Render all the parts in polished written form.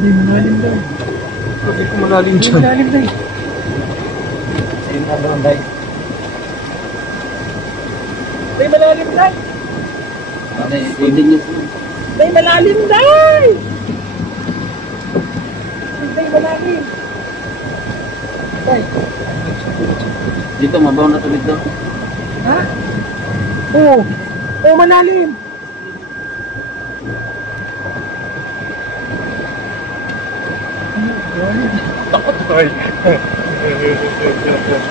Hindi malalim daw. Sabi ko malalim Hindi dyan. malalim daw. Sino ka doon, Day? Hindi malalim daw. Hindi niyo. Hindi malalim daw. Hindi malalim. Tay. Dito, mabaw na tubig daw. Ha? Oo. Oo, malalim. Takot ko eh.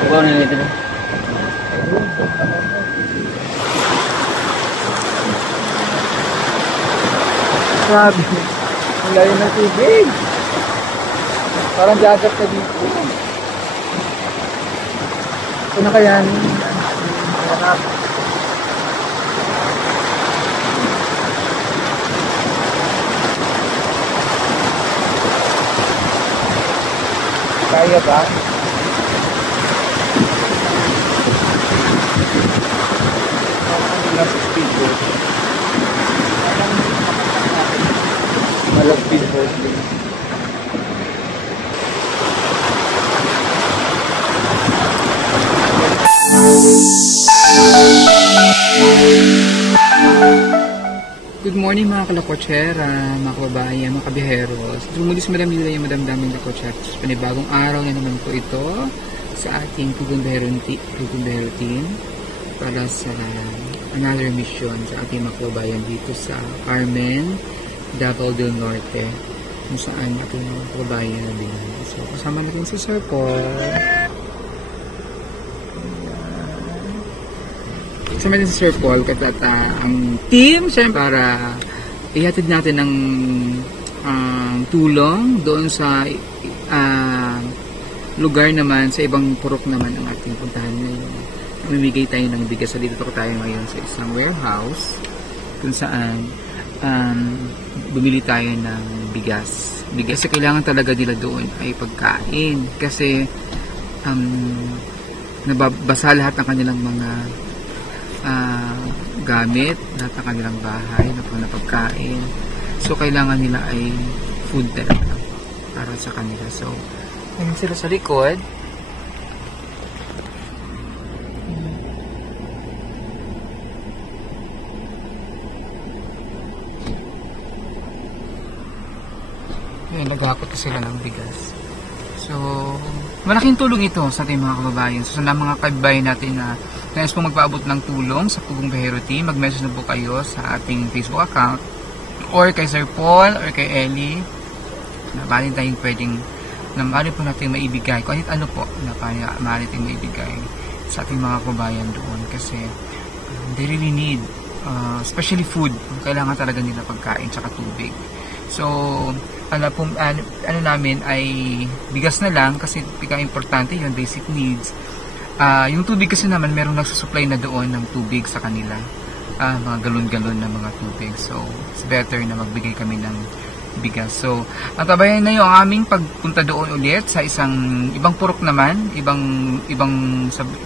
Mabaw na dito. Grabe. Ang layo ng tubig. Parang dagat na dito. Ito na kaya harap. Kaya ba? Nasa speedboat. Malas speedboat din. Good morning mga kalakotsera, mga kababayan, mga kabiheros. Dumulis Madam Lila yung Madam Daming Lakotseros. Panibagong araw na naman po ito sa ating Pugumbehero team para sa another mission sa ating mga kababayan dito sa Carmen, Davao del Norte, kung saan ating mga kababayan din. So kasama natin si Sir Paul. Kasama natin si Sir Paul at ang team siyempre para ihatid natin ng tulong doon sa lugar naman, sa ibang purok naman ang ating puntahan ngayon. Mamimigay tayo ng bigas. So, dito tayo ngayon sa isang warehouse kung saan bumili tayo ng bigas. Bigas na kailangan talaga nila doon ay pagkain kasi nababasa lahat ng kanilang mga gamit, lahat ng kanilang bahay, na pagkain. So, kailangan nila ay food talaga para sa kanila. So, ayun sila sa likod. Ayun, naghakot sila ng bigas. So, malaking tulong ito sa ating mga kababayan. So, sa mga kababayan natin na nais po magpaabot ng tulong sa Pugumbehero team, mag-message na po kayo sa ating Facebook account or kay Sir Paul or kay Ellie na maaaring tayong pwedeng na maaari po natin maibigay kahit ano po na maaari tayong maibigay sa ating mga kababayan doon kasi they really need especially food. Kailangan talaga nila pagkain tsaka tubig. So ano namin ay bigas na lang kasi importante yun, basic needs. Yung tubig kasi naman merong nagsusupply na doon ng tubig sa kanila, mga galon-galon na mga tubig, so it's better na magbigay kami ng bigas. So tabayan na yung aming pagpunta doon ulit sa isang ibang purok naman, ibang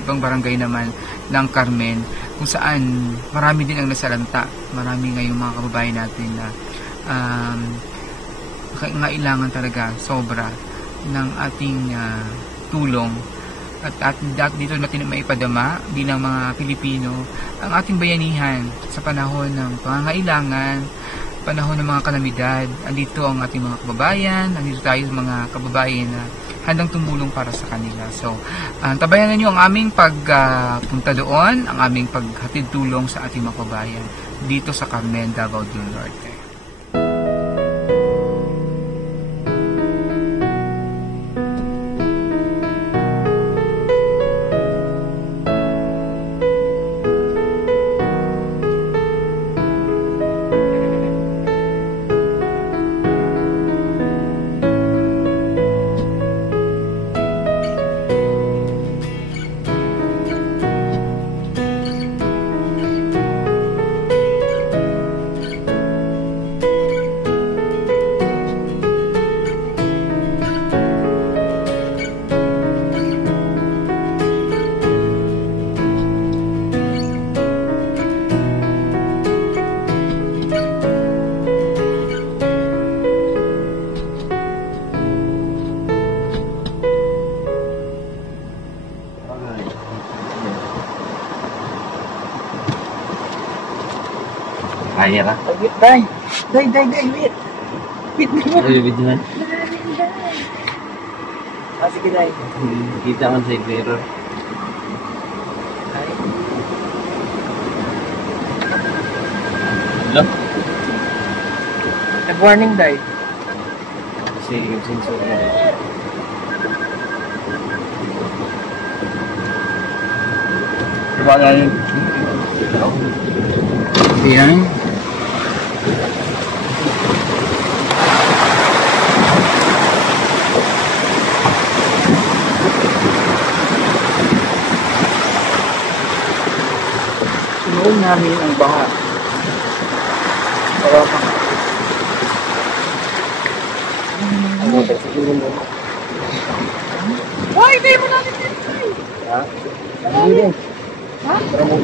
barangay naman ng Carmen, kung saan marami din ang nasalanta. Marami ngayong mga kababayan natin na kailangan talaga sobra ng ating tulong at dito natin maipadama bilang mga Pilipino ang ating bayanihan sa panahon ng pangangailangan, panahon ng mga kalamidad. Andito ang ating mga kababayan, andito tayo mga kababayan na handang tumulong para sa kanila. So, tabayan niyo ang aming pagpunta doon, ang aming paghatid tulong sa ating mga kababayan dito sa Carmen, Davao del Norte. Kaya ka? Day! Wait! Wait naman! Ay, video na. Sige, Day. Kita man sa mirror. Hello? Nag-warning, Day. Kasi yung sensor mo. Diba nga yun? Ayan. Sinuon namin ang baha. Para pa. Ano ba? Siguro mo. Why? Hindi mo natin dito. Ha? Hindi. Ha? Para mo.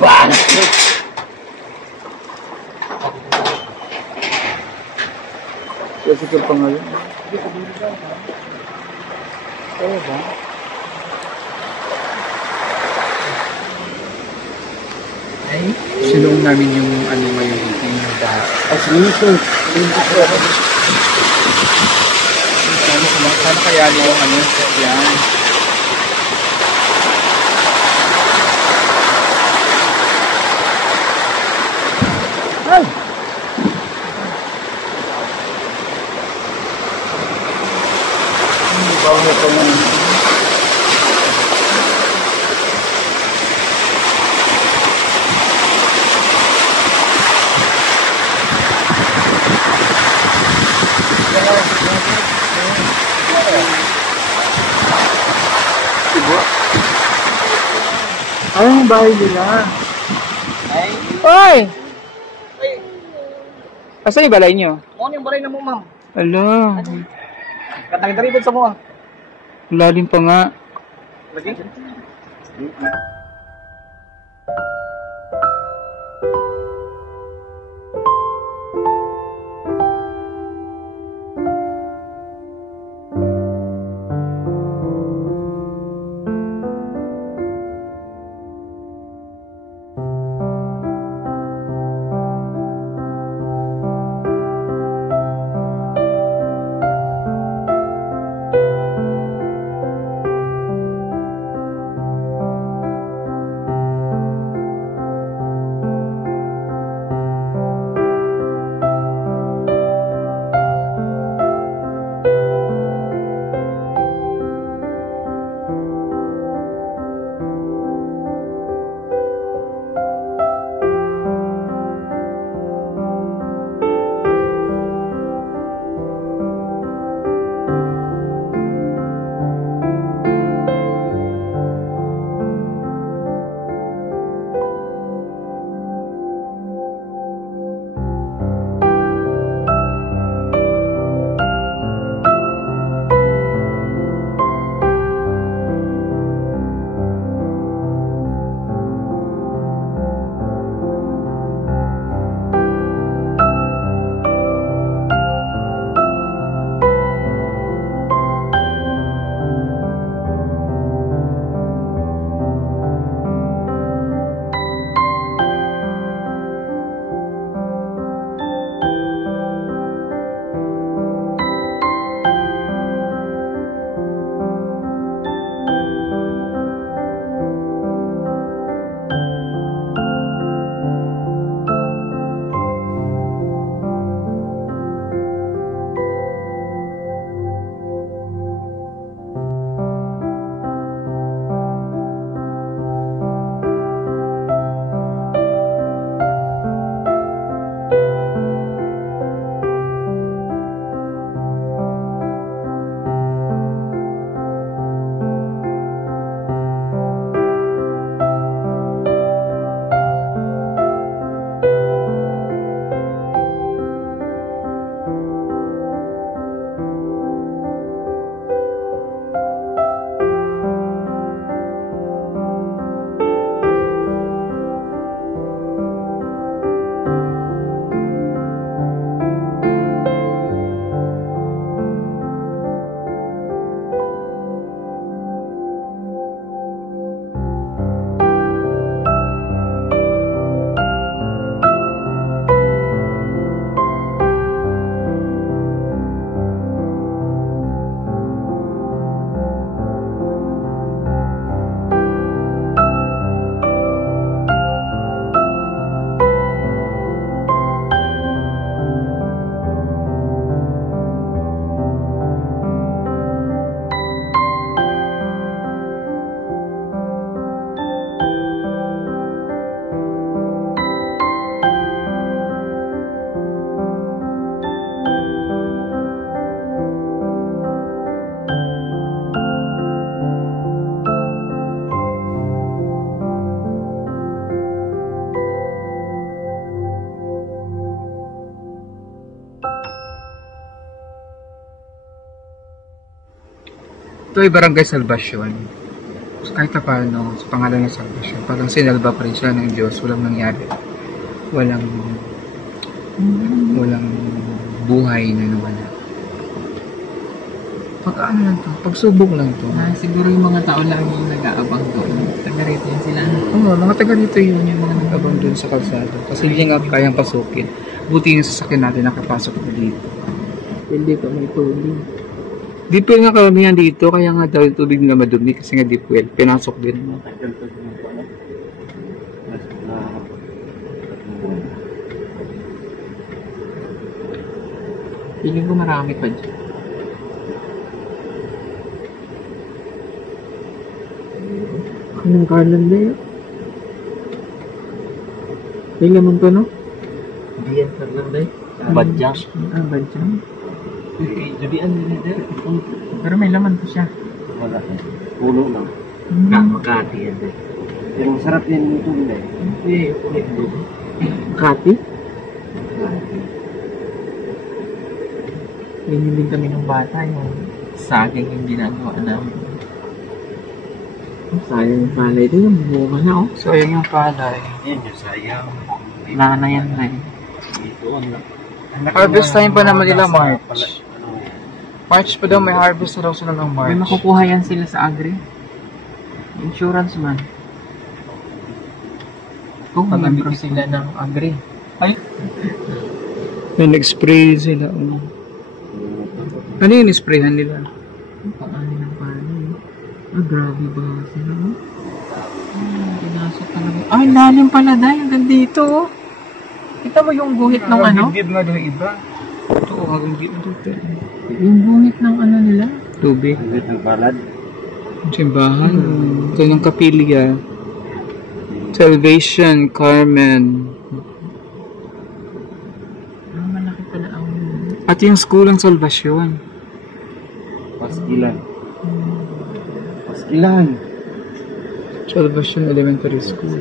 Bang! Kasi ito pangalan. Oo ba? Ay, sinong namin yung ano ngayon, yung dahil. Sana kaya yung ano, yan. Ay! Bago ko naman. Ay, ang bahay nila. Oy! Asan yung balay nyo? Ano yung baray na mo, ma'am? Ala, Katang daribod sa mo. lalim pa nga. Lagi? Ito ay Barangay Salvacion. So, kahit na paano, sa pangalan ng Salvacion, parang sinalba pa rin siya ng Diyos. Walang nangyari. Walang buhay na nawala. Pag ano lang to, pagsubok lang to. Siguro yung mga tao lang yung nag-aabang doon. Taga rito yun sila. Oo, mga taga rito yun, yung mga nag-abang doon sa kalsada. Kasi hindi nga kayang pasukin. Buti yung sasakyan natin nakapasok na dito. Hindi pa may tubig. Deep well nga karamihan dito, kaya nga daw yung tubig nila madumi kasi nga deep well. Pinasok din. Feeling ko marami pa dyan. Anong garland na yun? May laman pa, no? Hindi yan Fernanday. Badjang. Badjang. Judian din din. Pero may laman pa siya. Wala. Puno lang. Makati yan din. Pero masarap yan yung tunay. Hindi, ulit doon. Makati? Ganyan din kami ng bata, yung saging yung ginagawa namin. Sayang yung palay doon, yung bunga na, oh. So, ayun yung palay. Yan yung sayang. Nana yan na eh. Dito, ano. Harvest time pa naman nila, March. March pa daw, may harvest na daw sila ng March. May makukuha yan sila sa agri. Insurance man. Kung mag-membro sila ng agri. Ay! May nag-spray sila. Ano yung sprayhan nila? Paano ng palay? Grabe ba sila, oh? Pinasok talaga. Ay, lalim pala dahil hanggang dito, oh. Kita mo yung guhit ng ano? Gibgib nga doon iba. Ito, hanggang dito dito. Yung guhit ng ano nila? Tubig. Hanggat ng palad. Simbahan. Ito ng kapilya. Salvation, Carmen. Malaki pala ang... At yung school ng Salvasyon. Paskilan. Paskilan. Salvation Elementary School.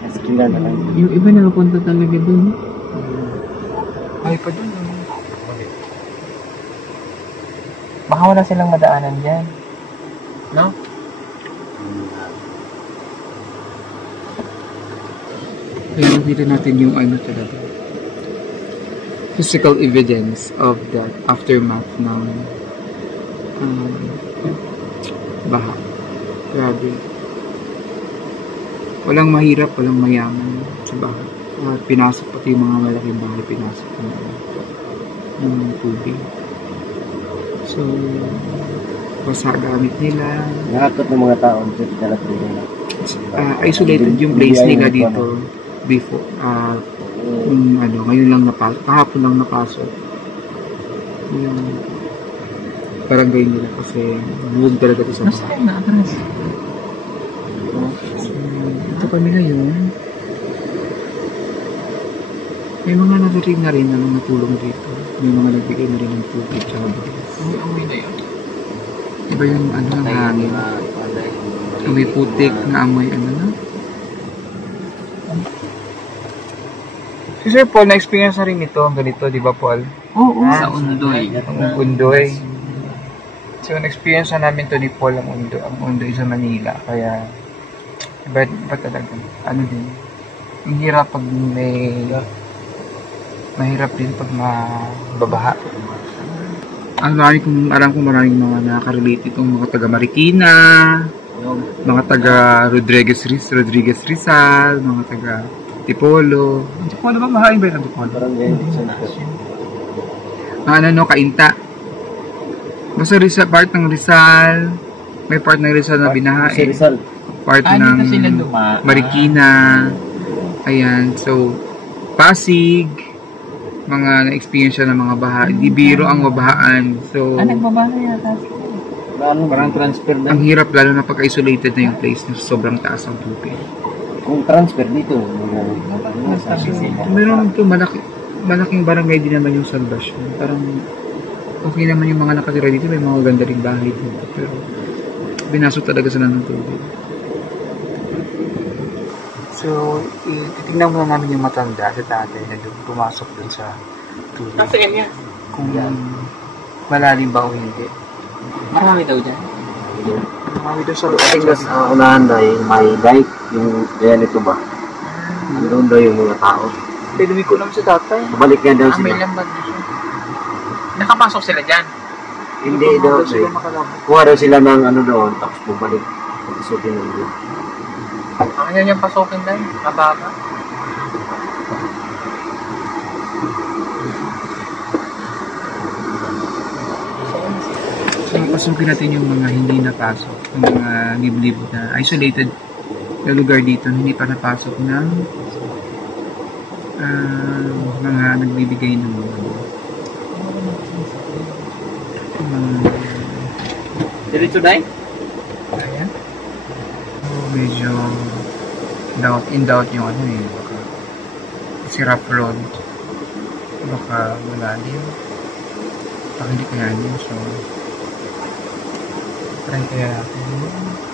Paskilan na lang. Yung iba nakapunta talaga dun. Ay pa doon. Baka wala silang madaanan dyan. No? Kaya nakita natin yung ano talaga. Physical evidence of the aftermath ng baha. Grabe. Walang mahirap, walang mayaman sa baha. Pinasok pati yung mga malaking bahay, pinasok ng tubig. So, basa gamit nila. Nakakot ng mga tao dito sa nila. Isolated yung place nila dito before. Ngayon lang napasok. Kahapon lang napasok. Yung barangay nila kasi buwag talaga ito sa Nasa bahay. tayo na atras? Ito kami ngayon. May mga narinig na rin na mga tulong dito. May mga nagbigay na rin ng tubig tsaka bigas. Ang amoy na yun. Iba yung ano ng hangin. Amoy putik na amoy ano na. Si Sir Paul, na-experience na rin ito ang ganito, di ba Paul? Oo, sa Undoy. Ang Undoy. So, na-experience na namin to ni Paul ang Undoy sa Manila. Kaya, iba talaga. Ano din. Ang hirap pag mahirap din pag mababaha. Alam kong maraming mga nakaka-relate itong mga taga Marikina, mga taga Rodriguez Rizal, mga taga Tipolo. Tipolo ba? Mahain ba yung Tipolo? Parang ganyan sa Kainta. Basta part ng Rizal, may part ng Rizal na binahain. Si Rizal. Part Dito sila ng Marikina. Ayan, so Pasig, mga na-experience siya ng mga baha. Di biro ang mabahaan. So, nagbabaha yata. Parang transfer na. ang hirap lalo na pag-isolated na yung place na sobrang taas ang tubig. Kung transfer dito, Meron ito, malaking barangay din naman yung Salvasyon. Parang okay naman yung mga nakatira dito, may mga ganda rin bahay dito. Pero binasok talaga sila ng tubig. So, titignan muna namin yung matanda sa tatay na pumasok dun sa tubig. Nasa kanya? kung malalim ba o hindi. Marami daw dyan. Marami daw sa loob. I think sa unahan dahil may bike, yung ganito ba? Andun daw yung mga tao. Pinumi ko naman sa tatay. Balik yan daw May sila. lambat na siya. Nakapasok sila dyan. Hindi daw sila. Kuha daw sila ng ano doon, tapos bumalik. Pagkasukin ng doon. Ang yan yung pasokin tayo. Mababa. So, pasukin natin yung mga hindi napasok. Yung mga liblib na isolated na lugar dito na hindi pa napasok ng mga nagbibigay ng Diretso na ayan. So, medyo in doubt yung ano eh. Baka si rough road. Baka malalim. Baka hindi kaya yun. So, try kaya natin.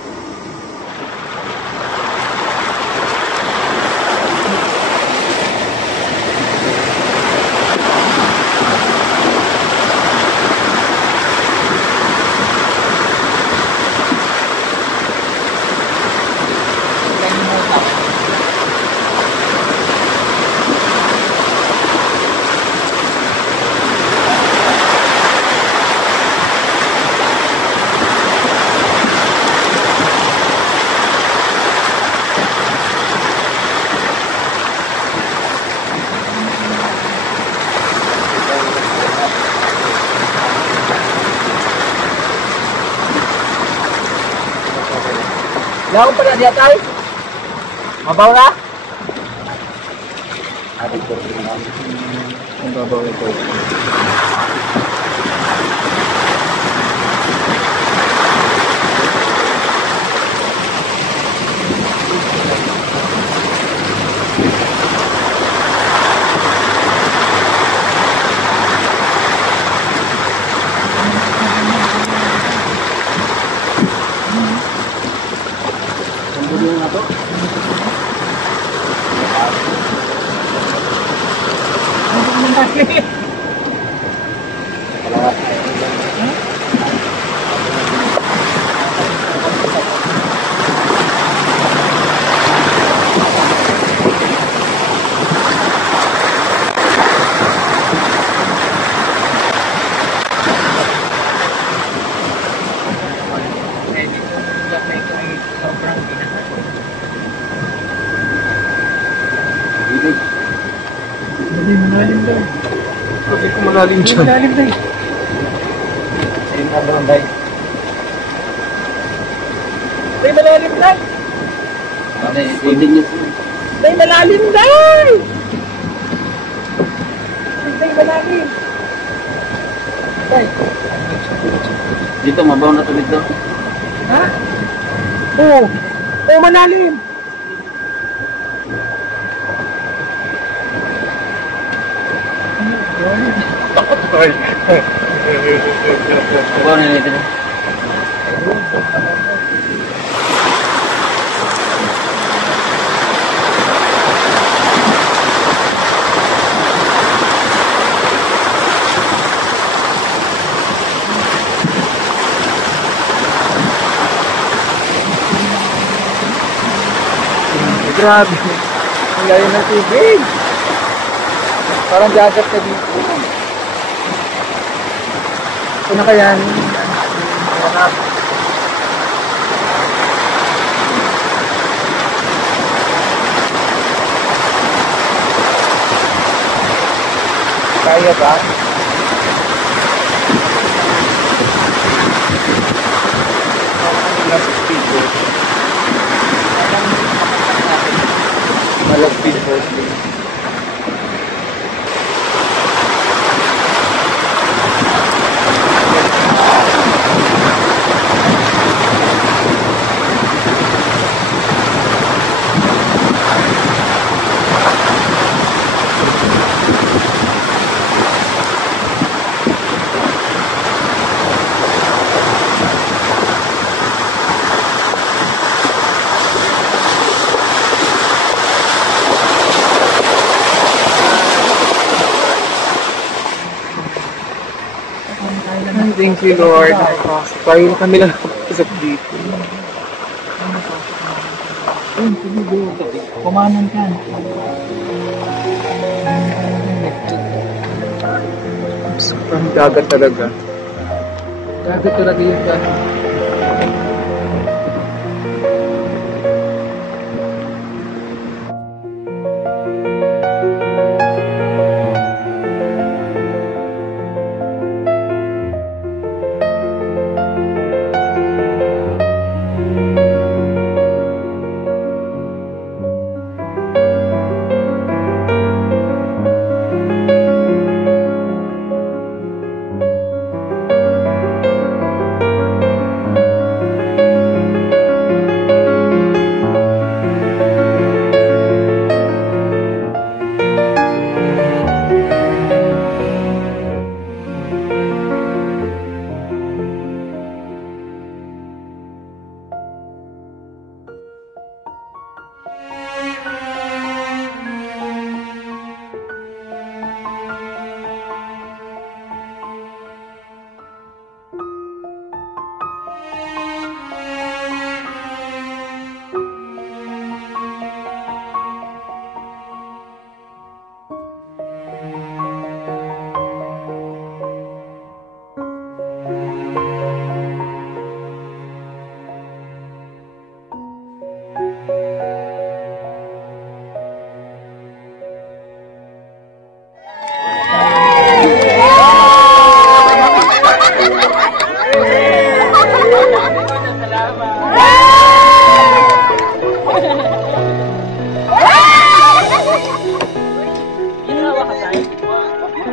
Lago pala diya tayo. Mabaw na? Ang babaw ito. Malalim daw. Sabi ko malalim dyan. Malalim daw. Ayun ka doon, Day. May malalim daw. Hindi niyo. May malalim daw. May malalim. Tay. Dito, mabaw na tubig daw. Ha? Oo. Oo, malalim. Mabaw na dito. Grabe. Ang lalim ng tubig. Parang dagat ka dito. Ito na kaya hanap. Kaya ba? Malapit first day. Thank you, Lord. Tayo na kami lang nakapasok dito. Kumanan ka. Sobrang dagat talaga. Dagat talaga yung gano'n.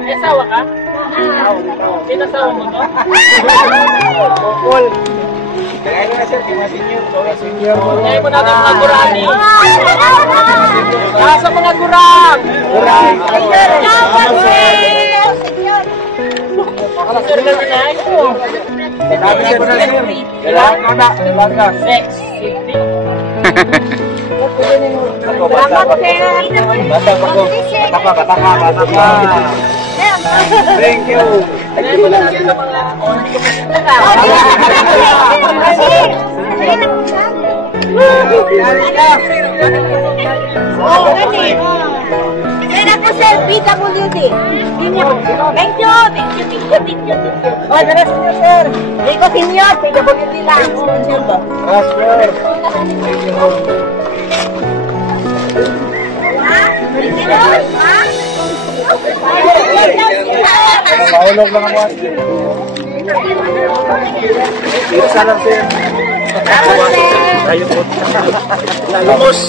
Asawa ka? Pinasawa mo to? Paul. Kaya na sir, kaya senior. Kaya mo natin mga gurami. Nasa mga gurang! Gurang! Sir na nanay ko. Sabi sir na sir. Ilang na? 6. Bata pa ko. Bata pa. Thank you. Kaya mo natin sa mga Yan ako sir, PWD. Thank you. Oh, daras niyo sir. Rico Senior, PWD lang. Rasper. Paulog lang ako. Isa lang sir. Tayo po. Lumos.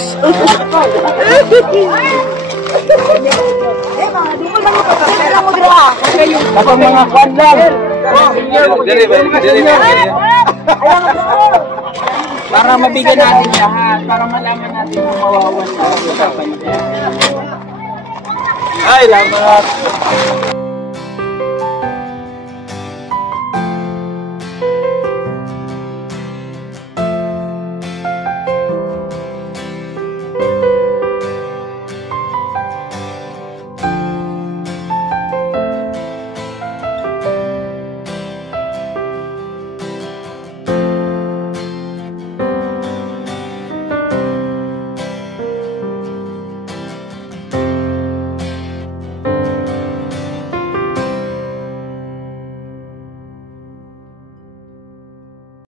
Kapag mga kwan lang. para mabigyan natin lahat, para malaman natin kung mawawan sa usapan niya. Ay, lamat.